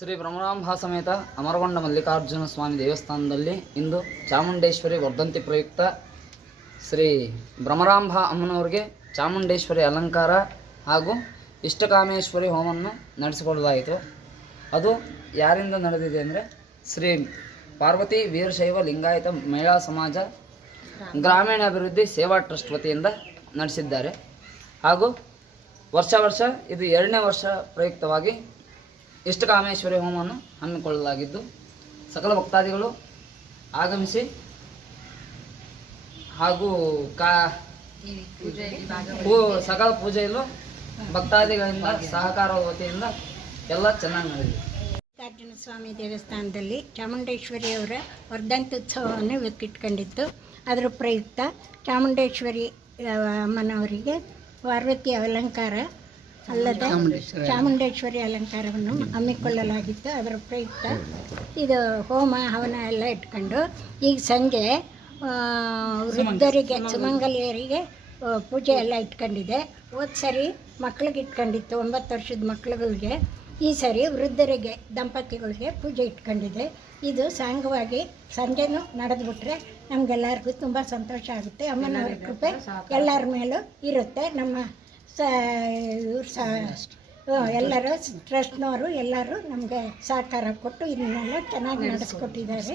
ಶ್ರೀ ಭ್ರಮರಾಂಬ ಸಮೇತ ಅಮರಗೊಂಡ ಮಲ್ಲಿಕಾರ್ಜುನ ಸ್ವಾಮಿ ದೇವಸ್ಥಾನದಲ್ಲಿ ಇಂದು ಚಾಮುಂಡೇಶ್ವರಿ ವರ್ಧಂತಿ ಪ್ರಯುಕ್ತ ಶ್ರೀ ಭ್ರಮರಾಂಬ ಅಮ್ಮನವರಿಗೆ ಚಾಮುಂಡೇಶ್ವರಿ ಅಲಂಕಾರ ಹಾಗೂ ಇಷ್ಟಕಾಮೇಶ್ವರಿ ಹೋಮವನ್ನು ನಡೆಸಿಕೊಳ್ಳಲಾಯಿತು ಅದು ಯಾರಿಂದ ನಡೆದಿದೆ ಅಂದರೆ ಶ್ರೀ ಪಾರ್ವತಿ ವೀರಶೈವ ಲಿಂಗಾಯತ ಮಹಿಳಾ ಸಮಾಜ ಗ್ರಾಮೀಣಾಭಿವೃದ್ಧಿ ಸೇವಾ ಟ್ರಸ್ಟ್ ವತಿಯಿಂದ ನಡೆಸಿದ್ದಾರೆ. ಹಾಗೂ ವರ್ಷ ವರ್ಷ ಇದು ಎರಡನೇ ವರ್ಷ ಪ್ರಯುಕ್ತವಾಗಿ ಇಷ್ಟಕಾಮೇಶ್ವರಿ ಹೋಮವನ್ನು ಹಮ್ಮಿಕೊಳ್ಳಲಾಗಿದ್ದು, ಸಕಲ ಭಕ್ತಾದಿಗಳು ಆಗಮಿಸಿ ಹಾಗೂ ಕಾ ಸಕಲ ಪೂಜೆಯಲ್ಲೂ ಭಕ್ತಾದಿಗಳಿಂದ ಸಹಕಾರ ವತಿಯಿಂದ ಎಲ್ಲ ಚೆನ್ನಾಗಿ ನಡೆದಿದೆ. ಮಲ್ಲಿಕಾರ್ಜುನ ಸ್ವಾಮಿ ದೇವಸ್ಥಾನದಲ್ಲಿ ಚಾಮುಂಡೇಶ್ವರಿಯವರ ವರ್ಧಂತ್ಯುತ್ಸವವನ್ನು ಇವತ್ತಿಟ್ಕೊಂಡಿತ್ತು ಅದರ ಪ್ರಯುಕ್ತ ಚಾಮುಂಡೇಶ್ವರಿ ಅಮ್ಮನವರಿಗೆ ಪಾರ್ವತಿ ಅಲಂಕಾರ ಅಲ್ಲದೆ ಚಾಮುಂಡೇಶ್ವರಿ. ಅಲಂಕಾರವನ್ನು ಹಮ್ಮಿಕೊಳ್ಳಲಾಗಿತ್ತು ಅದರ ಪ್ರಯುಕ್ತ. ಇದು ಹೋಮ ಹವನ ಎಲ್ಲ ಇಟ್ಕೊಂಡು ಈಗ ಸಂಜೆ ವೃದ್ಧರಿಗೆ ಸುಮಂಗಲಿಯರಿಗೆ ಪೂಜೆ ಎಲ್ಲ ಇಟ್ಕೊಂಡಿದೆ. ಹೋದ ಸರಿ ಮಕ್ಳಿಗೆ ಇಟ್ಕೊಂಡಿತ್ತು ಒಂಬತ್ತು ವರ್ಷದ ಮಕ್ಳುಗಳಿಗೆ. ಈ ಸರಿ ವೃದ್ಧರಿಗೆ ದಂಪತಿಗಳಿಗೆ ಪೂಜೆ ಇಟ್ಕೊಂಡಿದೆ. ಇದು ಸಾಂಗವಾಗಿ ಸಂಜೆನೂ ನಡೆದ್ಬಿಟ್ರೆ ನಮಗೆಲ್ಲರಿಗೂ ತುಂಬ ಸಂತೋಷ ಆಗುತ್ತೆ. ಅಮ್ಮನವರ ಕೃಪೆ ಎಲ್ಲರ ಮೇಲೂ ಇರುತ್ತೆ. ನಮ್ಮ ಸ ಇವ್ರು ಸಹ ಹ್ಮ್, ಎಲ್ಲರೂ ಟ್ರಸ್ಟ್ನವರು ಎಲ್ಲರೂ ನಮಗೆ ಸಹಕಾರ ಕೊಟ್ಟು ಇದನ್ನೆಲ್ಲ ಚೆನ್ನಾಗಿ ನಡೆಸ್ಕೊಟ್ಟಿದ್ದಾರೆ.